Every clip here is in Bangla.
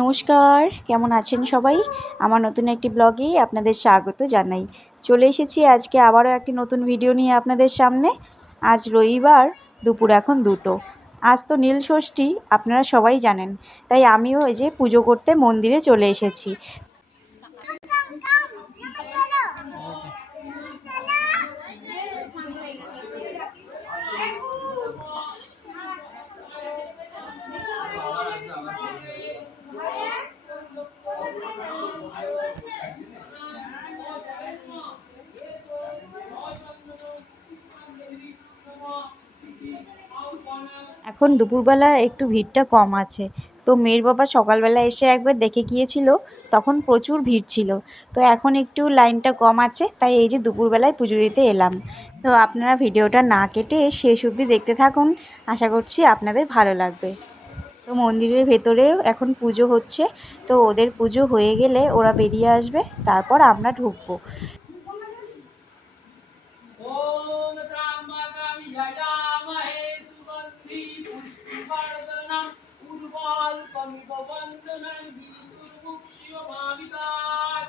নমস্কার কেমন আছেন সবাই? আমার নতুন একটি ব্লগে আপনাদের স্বাগত জানাই। চলে এসেছি আজকে আবারও একটি নতুন ভিডিও নিয়ে আপনাদের সামনে। আজ রবিবার দুপুর এখন দুটো। আজ তো নীল ষষ্ঠী আপনারা সবাই জানেন। তাই আমিও এই যে পুজো করতে মন্দিরে চলে এসেছি। এখন দুপুরবেলা একটু ভিড়টা কম আছে। তো মেয়ের বাবা সকালবেলা এসে একবার দেখে গিয়েছিল, তখন প্রচুর ভিড় ছিল। তো এখন একটু লাইনটা কম আছে, তাই এই যে দুপুরবেলায় পুজো দিতে এলাম। তো আপনারা ভিডিওটা না কেটে শেষ অবধি দেখতে থাকুন, আশা করছি আপনাদের ভালো লাগবে। তো মন্দিরের ভেতরেও এখন পুজো হচ্ছে। তো ওদের পুজো হয়ে গেলে ওরা বেরিয়ে আসবে, তারপর আমরা ঢুকবো। উর্ভারতনাম উর্বারূপমিব বন্ধনাম বিদুর্মুক্ষিয় মাবিতার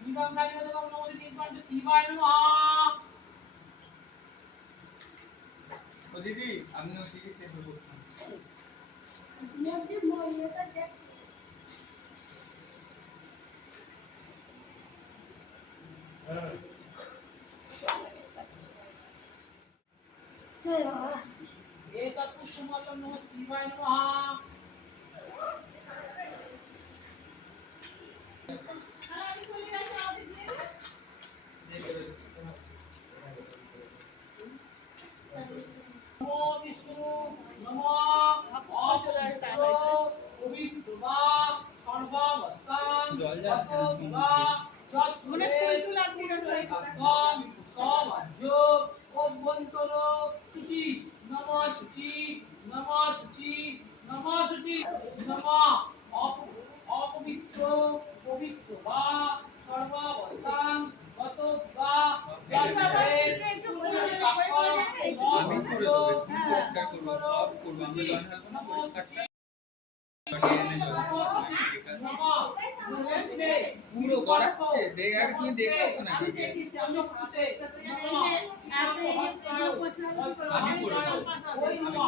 ইদম সারিবদকম নমো নির্বাণ শিবায় নমঃ ও দিদি আমি ওই দিকে শেষ করতাম Yeah. ఏతత్పుష్పమల్లం శివాయ నమః नमो विष्णु नमो आचलतो उभि दुवा सर्ववस्तां जय जय दुवा जय सुने कुल कुल अंतिम डोरे का তুমি পরিষ্কার করব সব করব আমরা জল ঢালবো না পরিষ্কারটা আর? আমি করে দেবো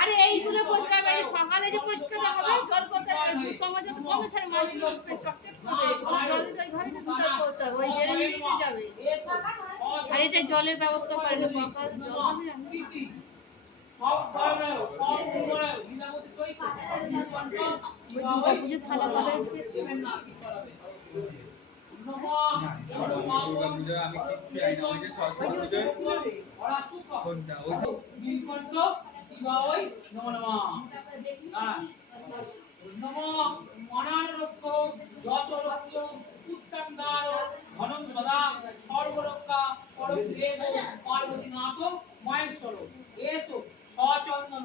আমি পরিষ্কার বাইরে, সকালে যে পরিষ্কার হবে, জল করতে হবে, দুধ কমা যত কম ছাড়ে, মাছ টকটক করবে জল দুধ করতে হবে, ওই যাবে আর এটা জলের ব্যবস্থা করে না বাবা জল হবে জানি ওই দুর্গা পুজো থালা করে দুর্গা পুজো আমি কিচ্ছু জানি না ওই যে সরস্বতী পুজোয় কোনটা ওই যে নীলকণ্ঠ শিবায় নম নমঃ হ্যাঁ নম মনানরক্ষ যশরক্ষ উত্তঙ্গার ঘনম সদা সর্বরক্ষা পরমদেব পার্বতীনাথ মহেশ্বর এসো সচন্দন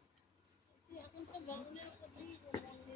Bang! Dia.